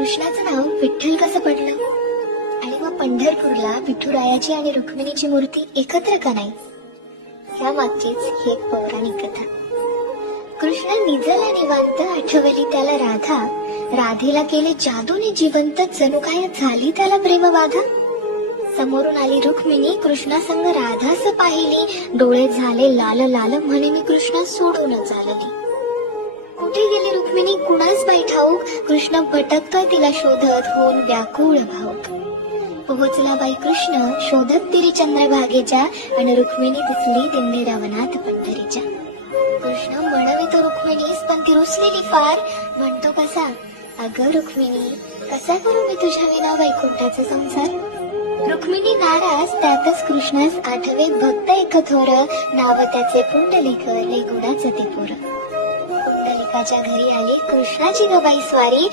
कृष्णाचं नाव विठ्ठल कसं पडलं आणि मग पंढरपूरला विठुरायाची आणि रुक्मिणीची मूर्ती एकत्र का नाही? ह्या मागचीच ही एक पौराणिक कथा. कृष्ण निजला निवांत, आठवली त्याला राधा, राधेला केले जादूने जिवंत, जणू काय झाली त्याला प्रेमबाधा. समोरून आली रुक्मिणी, कृष्णासंग राधास पाहिली, डोळे झाले लाल लाल, म्हणे मी कृष्णा सोडून चालली. कुठे गेली रुक्मिणी कुणास बाई ठाऊक, कृष्ण भटकतोय तिला शोधत, होऊन व्याकुळ भाऊक. पोहोचला बाई कृष्ण शोधत तिरी चंद्रभागेच्या, आणि रुक्मिणी दिसली दिंडी रवनाथ पंढरीच्या. कृष्ण म्हणवितो रुक्मिणीस, पण ती रुसलेली फार, म्हणतो कसा, अगं रुक्मिणी कसा करू मी तुझ्या विना वैकुंठाचा संसार. रुक्मिणी नाराज, त्यातच कृष्णास आठवे भक्त एक थोर, नाव त्याचे पुंडलिक, लय गुणाचं ते पोर. पुंडलिकाच्या घरी आली कृष्णाची ग बाई स्वारी.